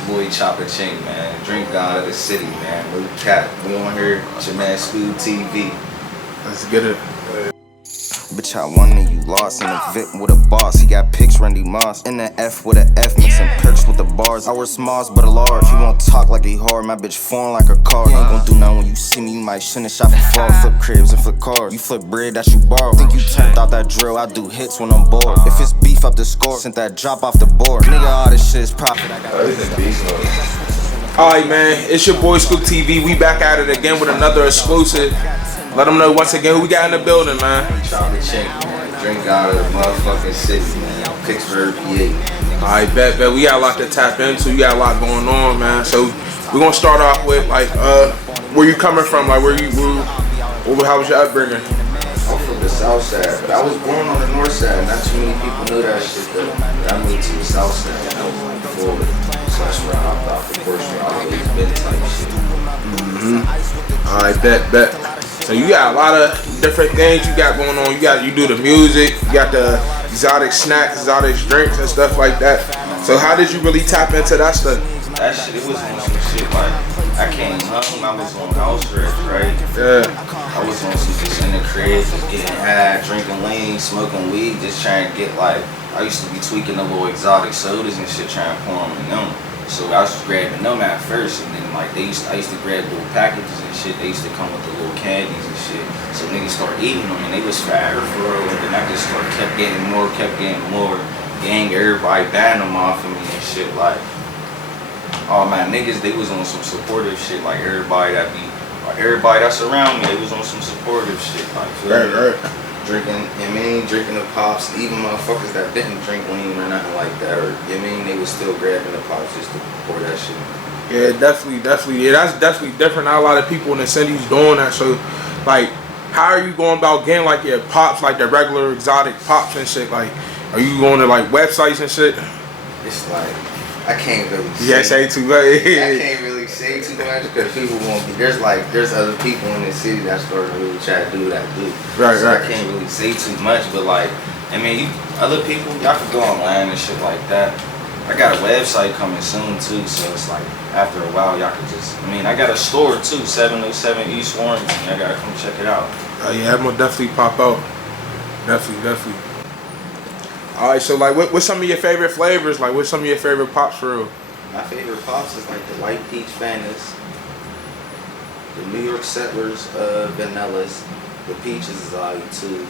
your boy Choppa Chink, man. Drink God of the city, man. Luke Cat. We on here. It's your man Scooptv. Let's get it. Bitch, I won and you lost. In the VIP with a boss. He got pics, Randy Moss. In the F with a F, mixing perks with the bars. I wear smalls, but a large. You won't talk like he hard. My bitch foreign like a car. You ain't gon' do nothing when you see me. You might shouldn't shop for fall. Flip cribs and flip cars. You flip bread that you borrow. Think you turned out that drill. I do hits when I'm bored. If it's beef up the score, sent that drop off the board. Nigga, all this shit is profit. Alright, man. It's your boy Scooptv. We back at it again with another exclusive. Let them know once again who we got in the building, man. Choppa Chink, man. Drink out of the motherfucking city, man. Pittsburgh, PA. Alright, bet. We got a lot to tap into. You got a lot going on, man. So we're gonna start off with like, where you coming from? Like, how was your upbringing? I'm from the south side, but I was born on the north side. Not too many people know that shit though. But I moved to the south side and I was like forward. So that's where I hopped off the course where I always been type shit. Alright, bet. So you got a lot of different things you got going on. You do the music, you got the exotic snacks, exotic drinks and stuff like that. So how did you really tap into that stuff? That shit, it was on some shit like, I came home, I was on house arrest, right? Yeah. I was on some just in the crib, just getting high, drinking lean, smoking weed, just trying to get like, I used to be tweaking the little exotic sodas and shit, trying to pour them in them. So I was just grabbing them at first, and then like I used to grab little packages and shit. They used to come with the little candies and shit. So niggas started eating them, and they was fire for real. And then I just kept getting more. Gang, everybody buying them off of me and shit. Like all my niggas, they was on some supportive shit. Like everybody that's around me, they was on some supportive shit. Like Right. Drinking the pops, even motherfuckers that didn't drink lean or nothing like that, or they was still grabbing the pops just to pour that shit. Yeah, definitely. Yeah, that's definitely different. Not a lot of people in the city's doing that. So, like, how are you going about getting like your pops, like the regular exotic pops and shit? Like, are you going to like websites and shit? It's like I can't really say too much. I can't really say too much because people won't be. There's other people in the city that started to really try to do what I do. Right. I can't really say too much, but like, other people, y'all can go online and shit like that. I got a website coming soon too, so it's like after a while y'all can just. I got a store too, 707 East Warrington. Y'all gotta come check it out. Yeah, I'm gonna definitely pop out. Definitely. Alright, so like, what's some of your favorite flavors? Like, what's some of your favorite pops for real? My favorite pops is like the White Peach Fantas, the New York Settlers Vanillas, the Peaches is alright too.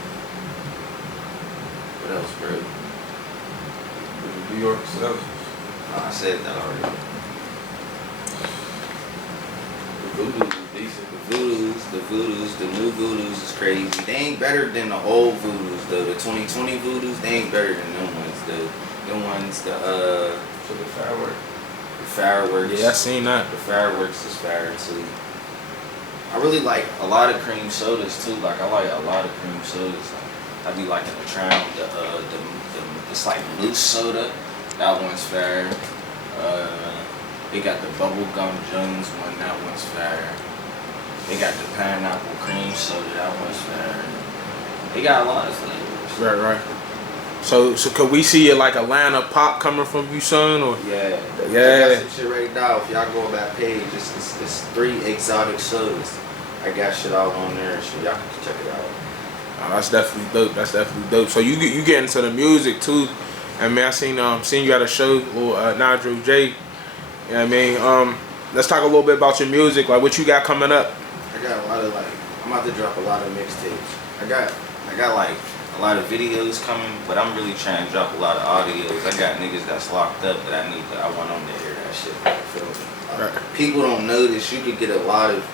What else, bro? New York Settlers. Oh, I said that already. The Voodoos, the new Voodoos is crazy. They ain't better than the old Voodoos though. The 2020 Voodoos, they ain't better than them ones though. Them ones, the fireworks. Yeah, I seen that. The fireworks is fire too. I really like a lot of cream sodas too. Like I like a lot of cream sodas. Like, I be liking the Crown, it's like loose soda. That one's fire. They got the bubblegum Jones one. That one's fire. They got the pineapple cream soda. That one's fire. They got a lot of flavors. Right. So could we see like Atlanta pop coming from you, son? Or yeah. I got some shit right now. If y'all go on that page, it's 3 exotic sodas. I got shit out on there, so y'all can check it out. Oh, that's definitely dope. So you get into the music too. I seen you at a show, little Nigel J. You know what I mean? Let's talk a little bit about your music. Like, what you got coming up? I got a lot of I'm about to drop a lot of mixtapes. I got like a lot of videos coming, but I'm really trying to drop a lot of audios. I got niggas that's locked up that I want them to hear that shit. You feel me? Right. People don't know this. You could get a lot of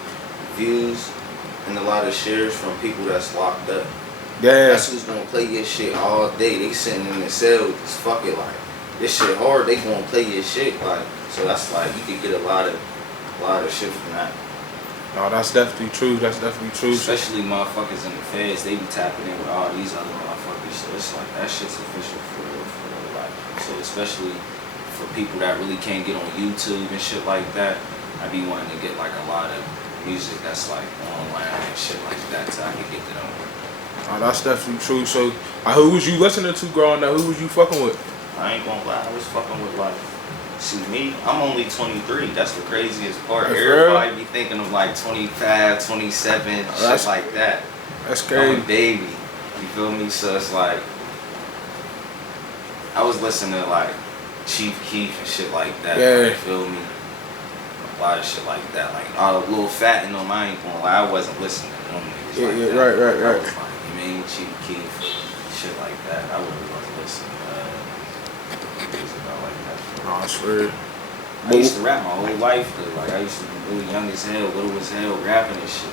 views and a lot of shares from people that's locked up. Yeah. That's who's gonna play your shit all day. They sitting in their cell, just fuck it, like this shit hard. They gonna play your shit, like, so that's like you could get a lot of shit from that. No, that's definitely true. Especially motherfuckers in the feds, they be tapping in with all these other motherfuckers. So it's like that shit's official for real. Like, so especially for people that really can't get on YouTube and shit like that, I be wanting to get like a lot of music that's like online and shit like that, so I can get to them. Oh, that's definitely true. So, who was you listening to growing up? Who was you fucking with? I ain't gonna lie, I was fucking with like See me, I'm only 23. That's the craziest part. That's Everybody real? be thinking of like 25, 27, that's- shit like that. That's I'm crazy. a baby. You feel me? So it's like I was listening to like Chief Keef and shit like that. Yeah. You feel me? A lot of shit like that. Like all the little fat and them, I ain't gonna lie, I wasn't listening to them niggas Yeah, like yeah, that. right. I was like, you mean Chief Keef, shit like that. I really wasn't listening to music out like that. Oh, I swear. I used to rap my whole life though. Like I used to be really young as hell, little as hell, rapping and shit.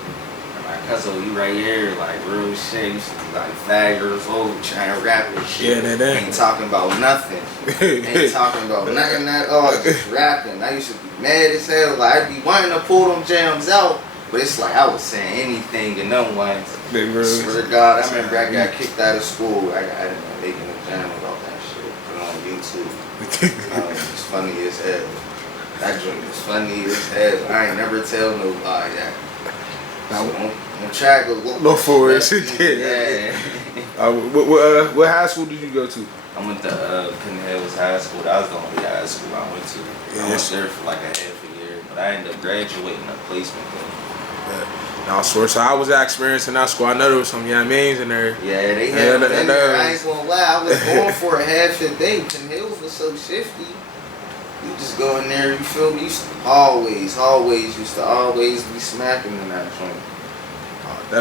And my cousin, you right here, like real shit. Used to be like 5 years old trying to rap and shit. Yeah, that. Ain't talking about nothing. Ain't talking about nothing at all. Just rapping. I used to be mad as hell. Like I'd be wanting to pull them jams out, but it's like I was saying anything in them ones. Swear to God, I remember I got kicked out of school. I ended up making a jam about that shit. Put it on YouTube. It's funny as hell. That joint is funny as hell. I ain't never tell nobody that. So don't try to go look for it. Yeah. What high school did you go to? I went to Penn Hills High School. That was the only high school I went to. I went there for like a half a year, but I ended up graduating a placement though. No, I swear. So I was experiencing that school. I know there was some young means in there. Yeah, they had them in there. I ain't gonna lie. I was going for a half a day. Penn Hills was so shifty. You just go in there, you feel me? You used to always be smacking in that joint.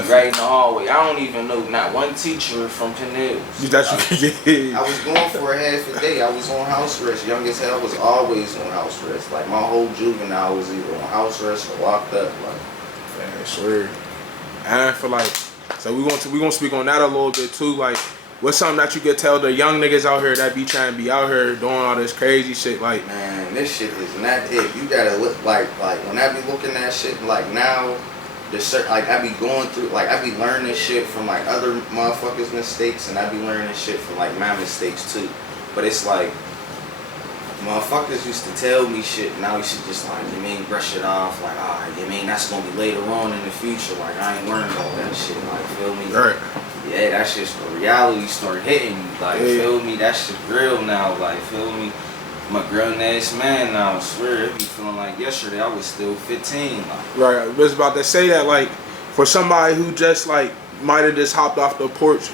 Right in the hallway. I don't even know not one teacher from Penn Hills. I was going for a half a day. I was on house arrest. Young as hell, I was always on house arrest. Like my whole juvenile was either on house arrest or locked up. Like, yeah, I swear. And for like, so we gonna speak on that a little bit too. Like, what's something that you could tell the young niggas out here that be trying to be out here doing all this crazy shit? Like, man, this shit is not it. You gotta look like when I be looking at shit like now. Like I be going through, like I be learning shit from like other motherfuckers' mistakes, and I be learning shit from like my mistakes too. But it's like motherfuckers used to tell me shit, now you should just like, you mean, brush it off, like, you mean, that's gonna be later on in the future, like I ain't worrying about that shit, like, feel me? Right. Yeah, that shit's the reality start hitting you, like, feel me? That shit real now, like, feel me? I'm a grown ass man now, I swear, it be feeling like yesterday I was still 15. Like. Right, I was about to say that, like, for somebody who just, like, might have just hopped off the porch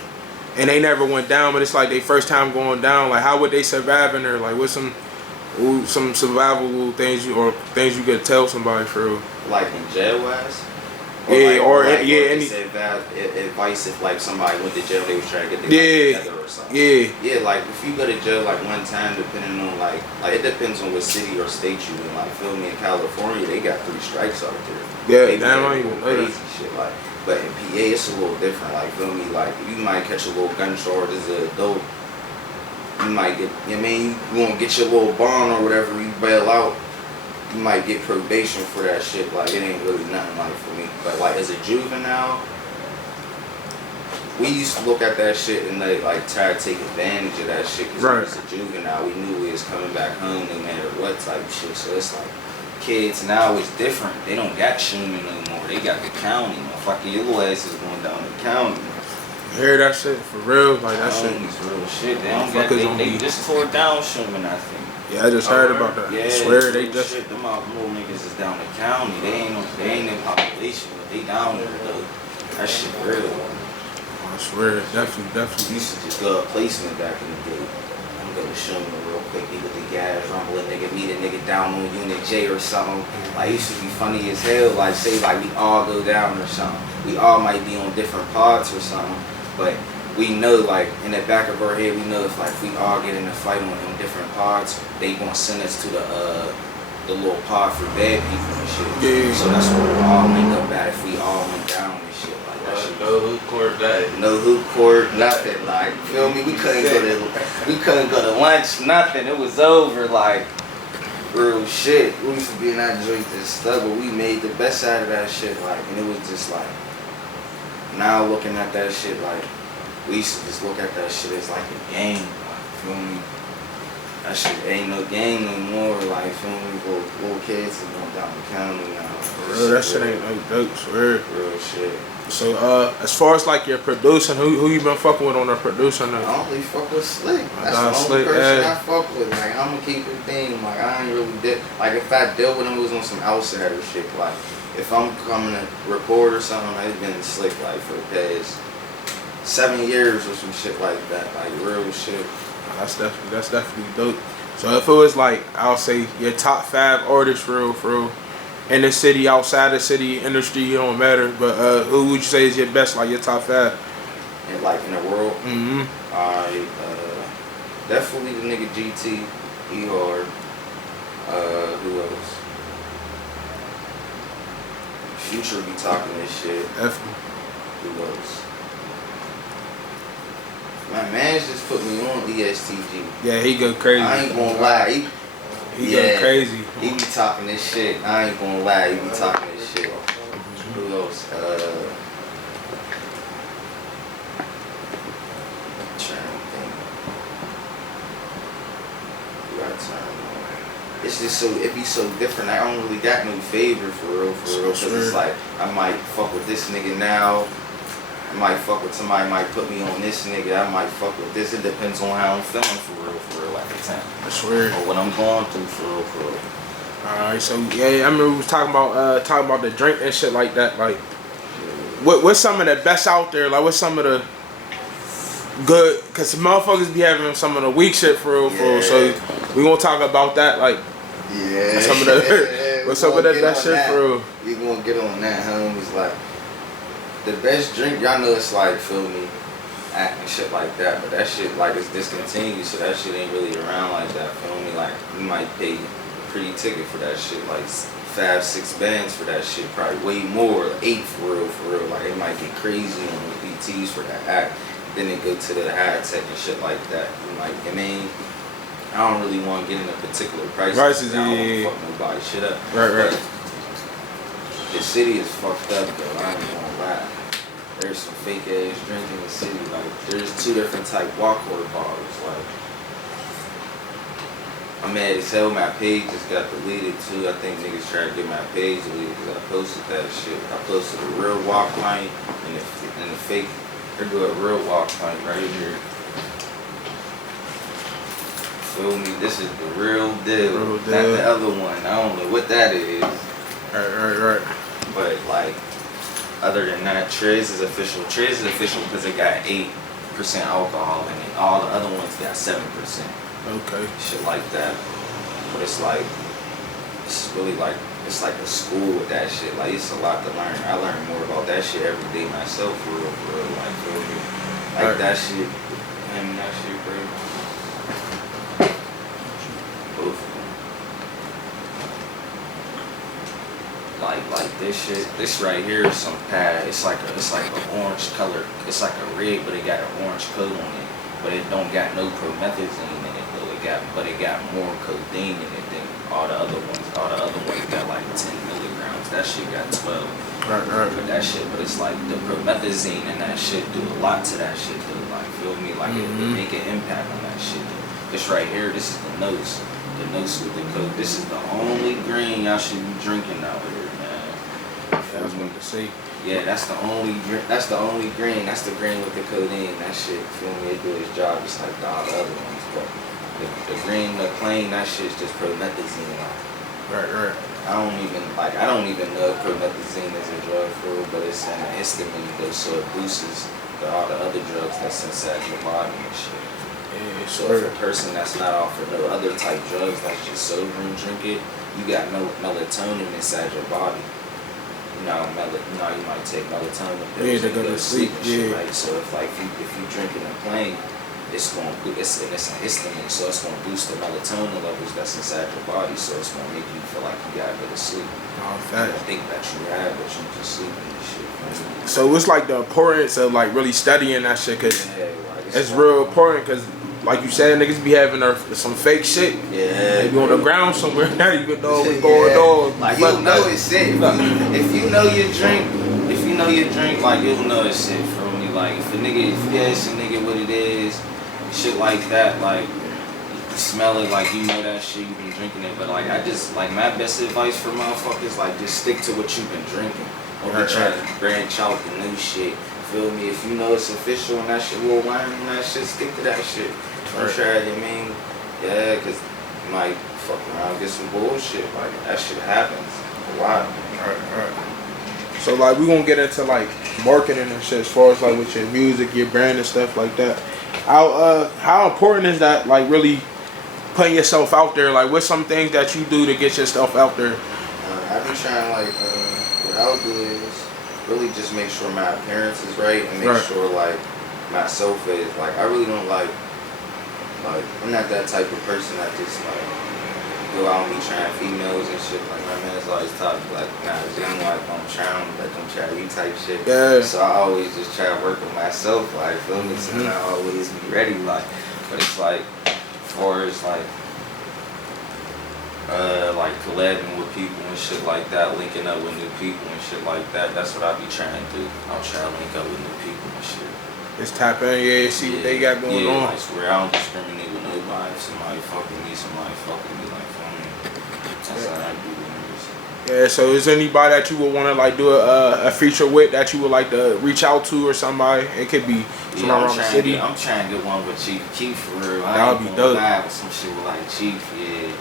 and they never went down, but it's like they first time going down, like, how would they survive in there? Like, what's some survivable things you could tell somebody for real? Like in jail wise? Advice if like somebody went to jail, they was trying to get their life together or something. Yeah, like if you go to jail like one time, depending on like it depends on what city or state you in. Like, feel me, in California, they got 3 strikes out there. Yeah, damn, I don't even know crazy shit. Like, but in PA, it's a little different. Like, feel me, like you might catch a little gun charge as an adult. You might get, you know what I mean, you gonna get your little bond or whatever, you bail out. You might get probation for that shit. Like, it ain't really nothing like for me. But like as a juvenile, we used to look at that shit and like try to take advantage of that shit. Cause we was a juvenile, we knew we was coming back home no matter what type of shit. So it's like, kids now is different. They don't got Schumann no more. They got the county. Motherfucker, your little ass is going down the county. You hear that shit for real? Like that shit is real shit. They don't got, they just tore down Schumann, I think. Yeah, I just heard about that. Yeah, I swear they just shit. Them little niggas is down the county. They ain't in population, but they down there though. That shit real. I swear, definitely. We used to just go a placement back in the day. I'm gonna show them real quick. With the gas, rumble a nigga, meet a nigga down on Unit J or something. Like, it used to be funny as hell. Like, say like we all go down or something. We all might be on different pods or something, but we know, like, in the back of our head, we know if we all get in a fight on them different pods, they gonna send us to the little pod for bad people and shit. Yeah. So that's what we all link up at if we all went down and shit. Like, that shit. No hoop court day. No hoop court, nothing. Like, feel me? We couldn't go to lunch, nothing. It was over. Like, real shit. We used to be in that joint and stuff, but we made the best out of that shit. Like, and it was just like, now looking at that shit, like, we used to just look at that shit as like a game. Like, feel me? That shit ain't no game no more. Like, feel me? Little kids is going down the county now. For real, that shit ain't no dope, swear. Real shit. So, as far as like your producing, who you been fucking with on the producing? I only fuck with Slick. That's the only person I fuck with. Like, I'm gonna keep it thing. Like, I ain't really did. Like, if I dealt with him, it was on some outsider shit. Like, if I'm coming to record or something, I've been Slick like for the past 7 years or some shit like that. Like, real shit. That's definitely dope. So if it was like, I'll say your top 5 artists for real, in the city, outside the city, industry, it don't matter. But who would you say is your best, like your top 5? And like in the world, Mm-hmm. definitely the nigga GT. He hard. Who else? Future be talking this shit. Definitely. Who else? My man just put me on ESTG. Yeah, he go crazy. I ain't gonna lie. He go crazy. He be talking this shit. I ain't gonna lie. He be talking this shit. Who else? Trying to think. Who I turn on? It's just so, it be so different. I don't really got no favorite for real. Cause it's like, I might fuck with this nigga now. I might fuck with somebody, might put me on this nigga. I might fuck with this. It depends on how I'm feeling for real at the time. I swear. Or what I'm going through for real. Alright, so yeah, I remember we was talking about the drink and shit like that. Like, what's some of the best out there? Like, what's some of the good? Cause motherfuckers be having some of the weak shit for real. So we gonna talk about that. Like, some of the what's some of the best shit for real. We gonna get on that, homies. Like, the best drink, y'all know it's like, feel me, acting shit like that, but that shit like it's discontinued, so that shit ain't really around like that, feel me? Like, you might pay a pretty ticket for that shit, like 5-6 bands for that shit, probably way more, 8 for real. Like, it might get crazy on the BTs for that act. Then it go to the ad tech and shit like that. You might, I mean, I don't really want to get into particular prices. I don't want to fuck nobody shit up. Right. The city is fucked up though, I ain't gonna lie. There's some fake ass drink in the city. Like, there's 2 different type walk-water bottles. Like, I'm mad as hell. My page just got deleted too. I think niggas tried to get my page deleted because I posted that shit. I posted a real walk pint and the fake. There go a real walk pint right here. Feel me? This is the real deal. Not the other one. I don't know what that is. Right. But like, other than that, Trez is official. Trez is official because it got 8% alcohol in it. All the other ones got 7%. Okay. Shit like that. But it's like, it's really like, it's like a school with that shit. Like, it's a lot to learn. I learn more about that shit every day myself, for real. Like, feel me? Like, that shit, that shit, bro. Both of them. Like this shit, this right here is some pad. It's like an orange color. It's like a red, but it got an orange coat on it. But it don't got no promethazine in it though. It got more codeine in it than all the other ones. All the other ones got like 10 milligrams. That shit got 12. Right. But it's like the promethazine and that shit do a lot to that shit though. Like, feel me? Like, it make an impact on that shit though. This right here, this is the nose. The nose with the coke. This is the only green y'all should be drinking out here. I was going to say. Yeah, that's the only green. That's the green with the codeine. That shit, feel me, it do its job just like all the other ones. But the green, the plain, that shit's just promethazine. Right. I don't even know if promethazine is a drug for real, but it's an histamine though, so it boosts all the other drugs that's inside your body and shit. Yeah, so if a person that's not off of no other type drugs, that's just sober and drink it, you got no melatonin inside your body. You might take melatonin pills to go to sleep and shit, right? So if you drinking a plane, it's a histamine, so it's gonna boost the melatonin levels that's inside your body, so it's gonna make you feel like you gotta go to sleep. You don't think that you have, but you just sleeping and shit. So it's like the importance of like really studying that shit, cause it's real important, cause like you said, niggas be having some fake shit. Yeah. They be on the ground somewhere, not even know what's going on. Like, you'll know it's shit. If you know your drink, like, you'll know it's shit, feel me? Like, if you ask a nigga what it is, shit like that, like, smell it, like you know that shit, you've been drinking it. But like I just like my best advice for motherfuckers, like just stick to what you've been drinking. Or be trying to branch out the new shit. Feel me? If you know it's official and that shit will wine and that shit, stick to that shit. Don't try to, yeah, cause you might fuck around, get some bullshit. Like that shit happens a lot. Alright. So like we gonna get into like marketing and shit as far as like with your music, your brand and stuff like that. How important is that, like really putting yourself out there? Like what's some things that you do to get yourself out there? I've been trying like what I'll do is really just make sure my appearance is right and make sure like my sofa is like I really don't like I'm not that type of person that just like go out and be trying females and shit. Like my man's always talk like, nah, they don't like I'm trying, let them try you type shit. Yeah. So I always just try to work with myself, like feel me, so I always be ready, like. But it's like, as far as like collabing with people and shit like that, linking up with new people and shit like that. That's what I be trying to do. I'll try to link up with new people and shit. Just tap in, see what they got going on. I swear I don't discriminate with nobody. If somebody fucking me, somebody fucking me, like for me. That's how I do it. Yeah, so is there anybody that you would want to like do a feature with that you would like to reach out to or somebody? It could be somewhere around the city. I'm trying to get one with Chief Keef for real. That would be dope. With some shit with like Chief, yeah.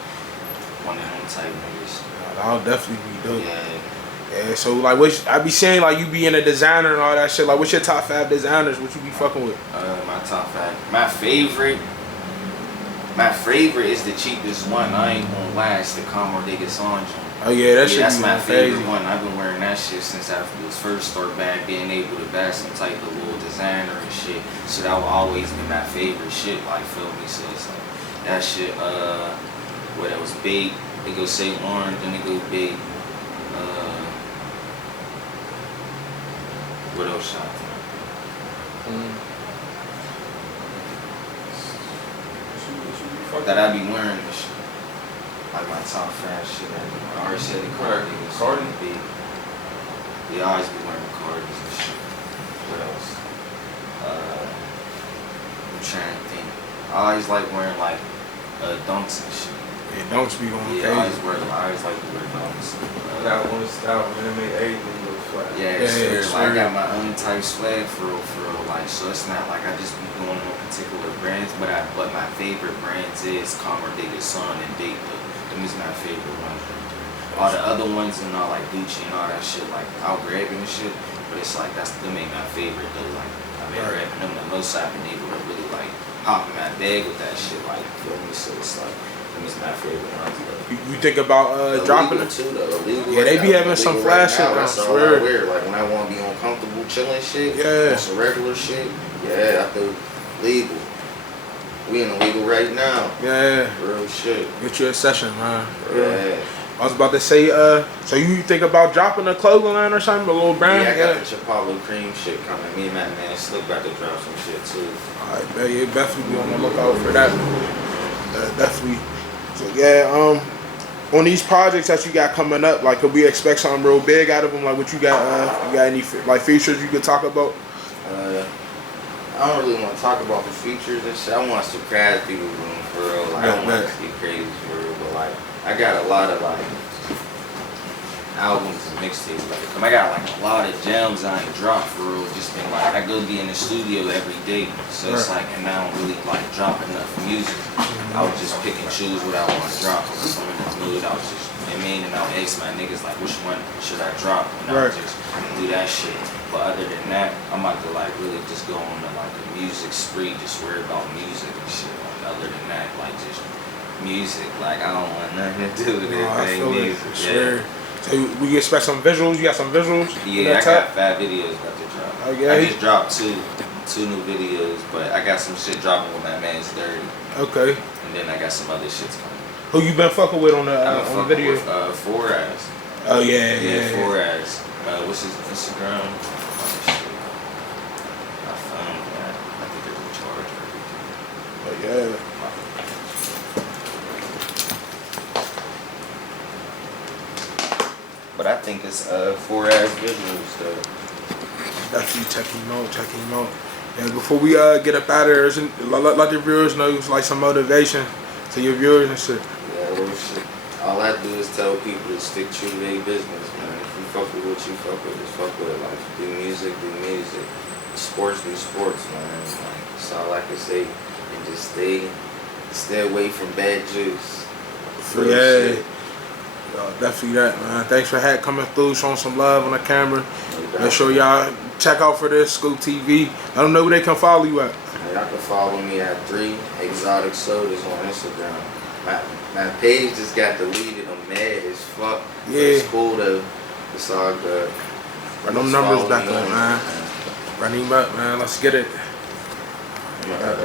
One of them type niggas. That'll definitely be dope. Yeah. So like, I be saying like you being a designer and all that shit. Like, what's your top 5 designers? What you be fucking with? My top 5. My favorite is the cheapest one. I ain't gonna lie, it's the Comor de Gasson. Oh yeah, that's my favorite one. I've been wearing that shit since I was first start back being able to buy some type of little designer and shit. So that will always be my favorite shit. Like, feel me? So it's like that shit. What it was big. It go say orange, then it go big. What else shot? That I be wearing this shit. Like my top 5 shit. I already said the Cardi B. We always be wearing Cardis and shit. What else? I'm trying to think. I always like wearing like dunks and shit. Yeah, dunks be going crazy. I always like to wear dunks. That one style, man, it made everything look flat. Yeah, like, I got my own type swag for real. Like, so it's not like I just be going on particular brands, but my favorite brands is Comor de Gasson and Date. Them is my favorite ones. All the other ones and all like Gucci and all that shit, like I'll grab it and shit, but it's like them ain't my favorite though. Like I've been grabbing them the most I've been able to really like hop in my bag with that shit, like feel me. So it's like them is my favorite ones. You think about dropping it too though? Illegal, yeah, they be having some flash shit. I swear. Like when I want to be uncomfortable chilling shit, yeah, some regular shit, yeah, I do legal. We in the legal right now. Yeah. Real shit. Get you a session, man. Yeah. I was about to say, so you think about dropping a clothing line or something, a little brand? Yeah, I got the choppa cream shit coming. Me and my man Slick about to drop some shit too. Alright, man, you definitely be on the lookout for that. Definitely. So yeah, on these projects that you got coming up, like could we expect something real big out of them? Like what you got? You got any like features you could talk about? I don't really want to talk about the features and shit. I want to surprise people for real. Like, I don't want to get crazy for real, but like I got a lot of like albums and mixtapes. Like I got like a lot of gems I ain't dropped for real. Just been like I go be in the studio every day, so it's like and I don't really like drop enough music. I would just pick and choose what I want to drop. If I'm in the mood, I was just and I'll ask my niggas like which one should I drop, and I'll just do that shit. But other than that, I'm about to like really just go on to like a music spree, just worry about music and shit. Like other than that, like just music. Like I don't want nothing to do with it. I feel music. It. Sure. So we can expect some visuals. You got some visuals? Yeah, I got 5 videos about to drop. Oh yeah. I just dropped two new videos, but I got some shit dropping with my man's Dirty. Okay. And then I got some other shits coming. Who you been fucking with on the video? With, 4eyes. Oh yeah. 4eyes. What's his Instagram? Oh shit. I found that. I think there's a charge or everything. Oh yeah. But I think it's 4eyes visuals though. Definitely check him out. And before we get up out of here, let the viewers know like some motivation. to your viewers and shit. Yeah, real shit. All I do is tell people to stick true to their business, man. If you fuck with what you fuck with, just fuck with it. Like, do music, do music. Sports, do sports, man. Like, that's all I can say. And just stay away from bad juice. Real Yeah. shit. Definitely that, man. Thanks for coming through, showing some love on the camera. No doubt. Make sure y'all check out for this Scooptv. Let them know where they can follow you at. Y'all can follow me at 3 Exotic Sodas on Instagram. My page just got deleted. I'm mad as fuck. But Yeah. it's cool though. It's all good. Run them Just numbers follow back me up, on man. it, Run him up, man. Let's get it. man.